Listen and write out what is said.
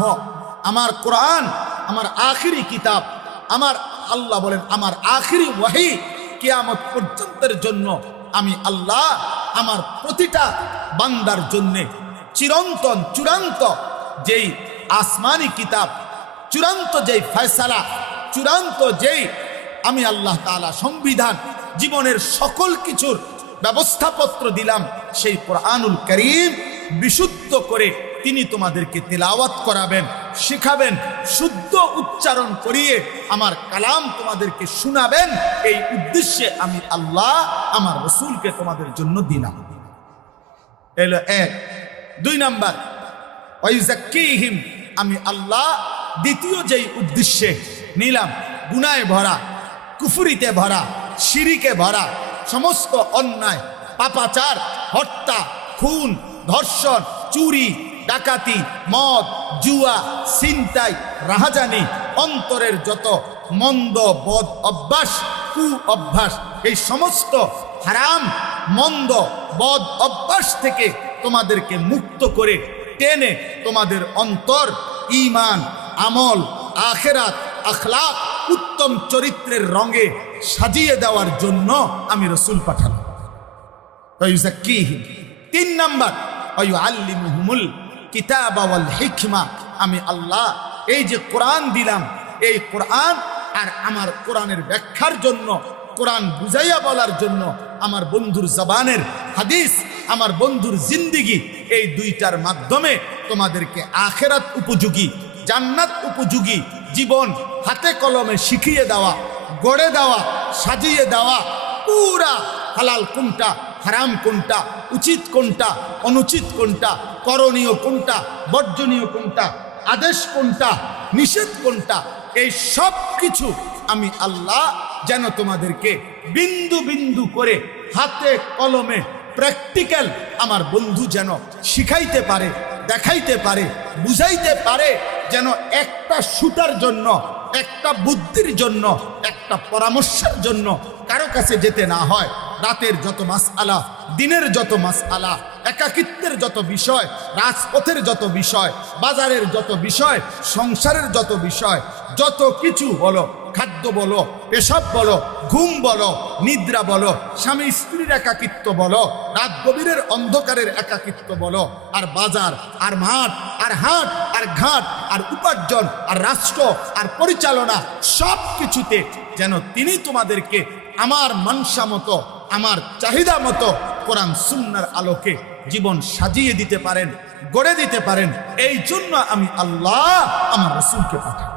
সমূহ, আমার কোরআন আমার আখিরি কিতাব, আমার আল্লাহ বলেন আমার আখিরি ওয়াহি কিয়ামত পর্যন্তের জন্য আমি আল্লাহ আমার প্রতিটা বান্দার জন্যে চিরন্তন চূড়ান্ত যেই আসমানি কিতাব, চূড়ান্ত যেই ফয়সালা, চূড়ান্ত যেই আমি আল্লাহ তাআলা সংবিধান, জীবনের সকল কিছুর ব্যবস্থাপত্র দিলাম, সেই কোরআনুল কারীম বিশুদ্ধ করে তিনি তোমাদেরকে তেলাওয়াত করাবেন, শিখাবেন, শুদ্ধ উচ্চারণ করিয়ে আমার কালাম তোমাদেরকে শোনাবেন। এই উদ্দেশ্যে আমি আল্লাহ আমার রাসূলকে তোমাদের জন্য দিলাম। এলো এক। দুই নাম্বার, ওয়াইযাক্কিহিম, আমি আল্লাহ দ্বিতীয় যেই উদ্দেশ্যে নিলাম, গুনাহে ভরা, কুফরিতে ভরা, শিরিকে ভরা, সমস্ত অন্যায়, পাপাচার, হত্যা, খুন, ধর্ষণ, চুরি, ডাকাতি, মদ, জুয়া, ছিনতাই, রাহাজানি, অন্তরের যত মন্দ বদ অভ্যাস, কু অভ্যাস, এই সমস্ত হারাম মন্দ বদ অভ্যাস থেকে তোমাদেরকে মুক্ত করে টেনে তোমাদের অন্তর ঈমান, আমল, আখিরাত, আখলাক, উত্তম চরিত্রের রঙে সাজিয়ে দেওয়ার জন্য আমি রাসূল পাঠালাম। ওয়াইযাক্কিহিম। তিন নাম্বার, ওয়ায়ুআল্লিমুহুমুল কিতাবা ওয়াল হিকমা, আমি আল্লাহ এই যে কোরআন দিলাম, এই কোরআন আর আমার কোরআনের ব্যাখ্যার জন্য, কোরআন বুঝাইয়া বলার জন্য আমার বন্ধুর জবানের হাদিস, আমার বন্ধুর জিন্দিগি, এই দুইটার মাধ্যমে তোমাদেরকে আখিরাত উপযোগী, জান্নাত উপযোগী জীবন হাতে কলমে শিখিয়ে দেওয়া, গড়ে দেওয়া, সাজিয়ে দেওয়া, পুরা হালাল কোনটা, হারাম কোনটা, উচিত কোনটা, অনুচিত কোনটা, করণীয় কোনটা, বর্জনীয় কোনটা, আদেশ কোনটা, নিষেধ কোনটা, এই সব কিছু আমি আল্লাহ যেন তোমাদেরকে বিন্দু বিন্দু করে হাতে কলমে প্র্যাকটিক্যাল আমার বন্ধু যেন শিখাইতে পারে, দেখাইতে পারে, বুঝাইতে পারে, যেন একটা সুতার জন্য, একটা বুদ্ধির জন্য, একটা পরামর্শের জন্য কারো কাছে যেতে না হয়। রাতের যত মাসআলা, দিনের যত মাসআলা, একাকিত্বের যত বিষয়, রাজপথের যত বিষয়, বাজারের যত বিষয়, সংসারের যত বিষয়, যত কিছু বলো, খাদ্য বলো, পেশাব বলো, ঘুম বলো, নিদ্রা বলো, স্বামী স্ত্রীর একাকিত্ব বলো, রাত গভীরের অন্ধকারের একাকিত্ব বলো, আর বাজার, আর মাঠ, আর হাট, আর ঘাট, আর উপার্জন, আর রাষ্ট্র, আর পরিচালনা, সব কিছুতে যেন তিনি তোমাদেরকে আমার মানসা মতো, আমার চাহিদা মতো কোরআন সুন্নাহর আলোকে জীবন সাজিয়ে দিতে পারেন, গড়ে দিতে পারেন। এই জন্য আমি আল্লাহ আমার রাসূলকে পাঠাই।